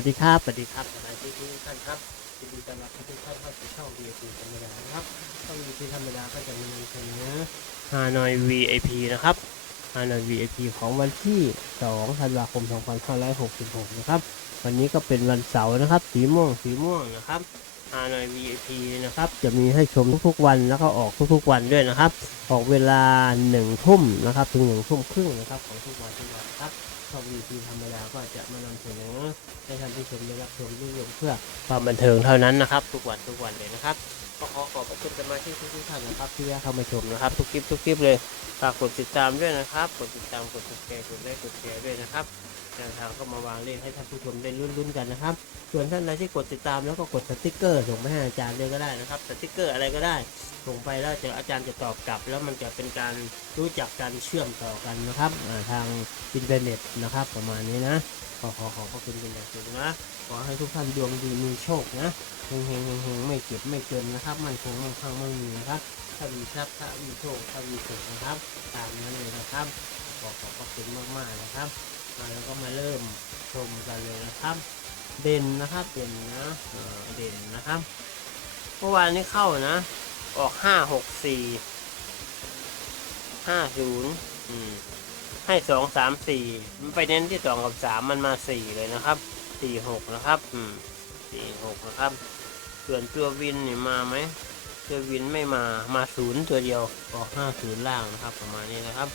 วัสดีครับ สวัสดีครับสมาชิกทุกท่านครับยินดีต้อนรับทุกท่านเข้าสู่ช่อง VIP ธรรมดานะครับ ช่อง VIP ธรรมดาก็จะมีเสนอฮานอย VIP นะครับฮานอย VIP ของวันที่ 2 ธันวาคม 2566 นะครับ วันนี้ก็เป็นวันเสาร์นะครับ สีม่วง สีม่วงนะครับฮานอย VIP นะครับ จะมีให้ชมทุกๆวันแล้วก็ออกทุกๆวันด้วยนะครับ ออกเวลา1ทุ่มนะครับ ถึง1ทุ่มครึ่งนะครับของทุกวันทุกวันครับ ช่อง VP ธรรมดาก็จะมานำเสนอให้ท่านผู้ชมได้รับชมนิยมเพื่อความบันเทิงเท่านั้นนะครับ ทุกวันทุกวันเลยนะครับก็ขอขอบพระคุณสมาชิกทุกท่านนะครับที่เข้ามาชมนะครับ ทุกคลิปทุกคลิปเลยฝากกดติดตามด้วยนะครับ กดติดตามกดติดแชร์กดไลค์กดแชร์ด้วยนะครับแนวทางก็มาวางเลขให้ท่านผู้ชมได้ลุ้นๆกันนะครับ ส่วนท่านใดที่กดติดตามแล้วก็กดสติกเกอร์ส่งไปให้อาจารย์เลยก็ได้นะครับสติกเกอร์อะไรก็ได้ ส่งไปแล้วเดี๋ยวอาจารย์จะตอบกลับ แล้วมันจะเป็นการรู้จักการเชื่อมต่อกันนะครับทางอินเทอร์เน็ตนะครับ ประมาณนี้นะขอขอขอบพระคุณเป็นอย่างสูงนะขอให้ทุกท่านดวงดีมีโชคนะเฮงเฮงเฮงเฮงไม่เก็บไม่เกินนะครับ มันคงมั่งคั่งมั่งมีนะครับถ้ามีทรัพย์ถ้ามีโชคถ้ามีสุขนะครับ ตามนั้นเลยนะครับขอขอบพระคุณมากๆนะครับแล้วก็มาเริ่มชมกันเลยนะครับ เด่นนะครับ เด่นนะเออเด่นนะครับเมื่อวานนี้เข้านะ ออกห้าหกสี่ห้าศูนย์ให้สองสามสี่มันไปเน้นที่สองกับสามมันมาสี่เลยนะครับสี่หกนะครับอืมสี่หกนะครับ ส่วนตัววินนี่มาไหมตัววินไม่มามาศูนย์ตัวเดียวออกห้าศูนย์ล่างนะครับ ประมาณนี้นะครับ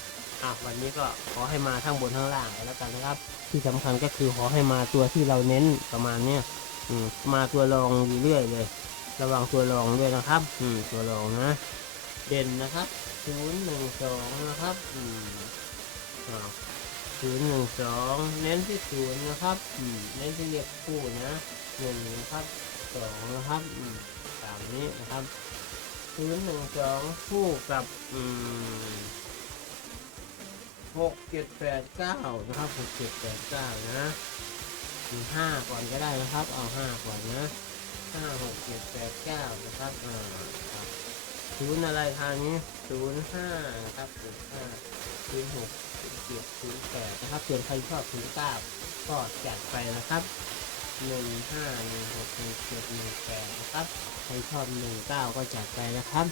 อะวันนี้ก็ขอให้มาทั้งบนทั้งล่างแล้วกันนะครับ ที่สำคัญก็คือขอให้มาตัวที่เราเน้นประมาณเนี้ยอืมมาตัวรองอยู่เรื่อยเลย ระวังตัวรองด้วยนะครับ อืมตัวรองนะ เด่นนะครับศูนย์หนึ่งสองนะครับอืมศูนย์หนึ่งสองเน้นที่ศูนย์นะครับอืมเน้นที่เรียกคู่นะหนึ่งนะครับสองนะครับอืมตามนี้นะครับศูนย์หนึ่งสองคู่กับอืม หกเจ็ดแปดเก้านะครับหกเจ็ดแปดเก้านะมีห้าก่อนก็ได้นะครับ เอาห้าก่อนนะห้าหกเจ็ดแปดเก้านะครับอ่าครับศูนย์อะไรทางนี้ศูนย์ห้านะครับศูนย์ห้าศูนย์หกศูนย์เจ็ดศูนย์แปดนะครับส่วนใครชอบศูนย์เก้าก็จัดไปนะครับหนึ่งห้าหนึ่งหกหนึ่งเจ็ดหนึ่งแปดนะครับใครชอบหนึ่งเก้าก็จัดไปนะครับ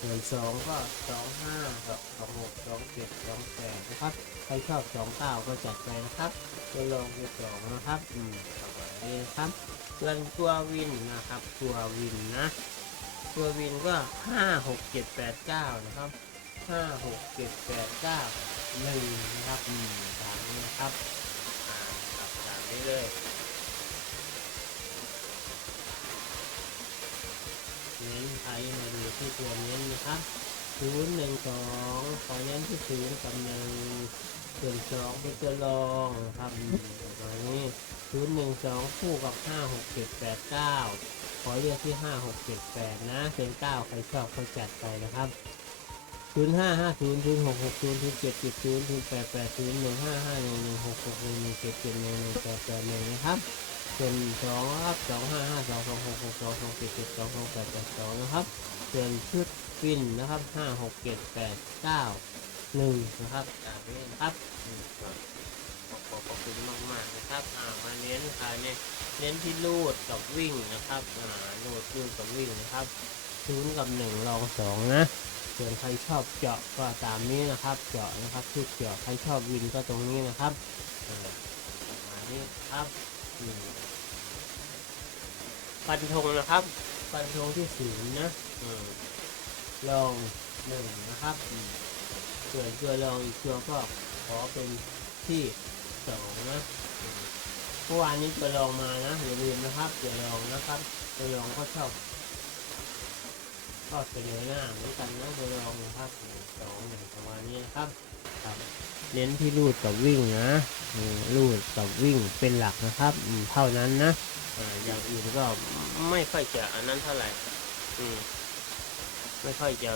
ส่วนสองก็สองห้าสองหก เจ็ดสองแปดนะครับ ใครชอบสองเก้าก็จัดไปนะครับตัวลองคือสองนะครับ อืมประมาณนี้นะครับส่วนตัววินนะครับ ตัววินนะ ตัววินก็ห้าหกเจ็ดแปดเก้านะครับห้าหกเจ็ดแปดเก้าหนึ่งนะครับอืมตามนี้นะครับอ่าครับตามนี้เลยเน้นไทยมาดูที่ตัวเน้นนะครับ ศูนย์หนึ่งสองขอเน้นที่ศูนย์กับหนึ่งส่วนสองเป็นตัวรองนะครับอืมประมาณนี้ศูนย์หนึ่งสองคู่กับห้าหกเจ็ดแปดเก้าขอเลือกที่ห้าหกเจ็ดแปดนะเป็นเก้าใครชอบเขาจัดไปนะครับศูนย์ห้าห้าศูนย์ศูนย์หกหกศูนย์ศูนย์เจ็ดเจ็ดศูนย์ศูนย์แปดแปดศูนย์หนึ่งห้าห้าหนึ่งหนึ่งหกหกหนึ่งหนึ่งเจ็ดเจ็ดหนึ่งหนึ่งแปดแปดหนึ่งนะครับ ส่วนสองครับสองห้าห้าสองสองหกหกสองสองเจ็ดเจ็ดสองสองแปดแปดสองนะครับส่วนชุดฟินนะครับห้าหกเจ็ดแปดเก้าหนึ่งนะครับตามนี้นครับอืมครับขอขอบคุณมากมากๆนะครับอ่ามาเน้นค่ะเนี่ยเน้นที่ลูดกับวิ่งนะครับอ่าลูดลูดกับวิ่งนะครับศูนย์กับหนึ่งลองสองนะส่วนใครชอบเจาะก็ตามนี้นะครับ เจาะนะครับชุดเจาะใครชอบวินก็ตรงนี้นะครับอ่ามาณนี้ครับ ฟันธงนะครับฟันธงที่ศูนย์นะอืมลองหนึ่งนะครับอืมส่วนตัวลองอีกตัวก็ขอเป็นที่สองนะอืมเมื่อวานนี้ตัวรองมานะอย่าลืมนะครับตัวรองนะครับตัวรองก็ชอบก็เสนอหน้าเหมือนกันนะตัวรองนะครับหนึ่งสองหนึ่งประมาณนี้นะครับครับ เน้นที่ลูดกับวิ่งนะอืมลูดกับวิ่งเป็นหลักนะครับเท่านั้นนะอย่างอื่นก็ไม่ค่อยจะอันนั้นเท่าไหร่ไม่ค่อยจะ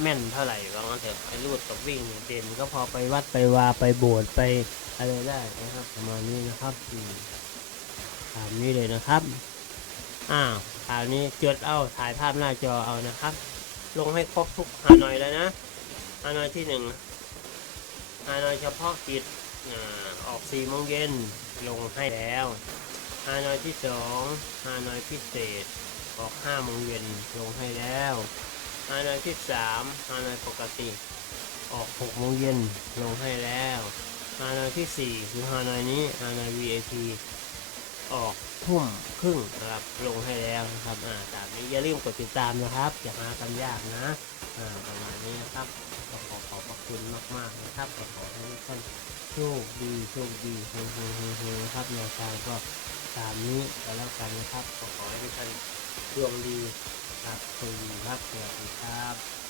แม่นเท่าไหร่ว่างั้นเถอะไอ้ลูดกับวิ่งเนี่ยเด่นก็พอไปวัดไปวาไปโบสถ์ไปอะไรได้นะครับประมาณนี้นะครับอืมตามนี้เลยนะครับอ้าวคราวนี้จดเอาถ่ายภาพหน้าจอเอานะครับ ลงให้ครบทุกฮานอยแล้วนะฮานอยที่หนึ่ง ฮานอยเฉพาะกิจออกสี่โมงเย็นลงให้แล้วฮานอยที่สองฮานอยพิเศษ ออกห้าโมงเย็นลงให้แล้วฮานอยที่สามฮานอยปกติ ออกหกโมงเย็นลงให้แล้วฮานอยที่สี่คือฮานอยนี้ฮานอย VIP ออกทุ่มครึ่งครับลงให้แล้วนะครับอ่าตามนี้อย่าลืมกดติดตามนะครับ อย่าหากันยากนะ ประมาณนี้นะครับขอขอขอบพระคุณมากๆนะครับขอขอให้ทุกท่านโชคดีโชคดีเฮงเฮงเฮงเฮงนะครับแนวทางก็ตามนี้ก็แล้วกันนะครับขอขอให้ทุกท่านดวงดีครับโชคดีครับสวัสดีครับ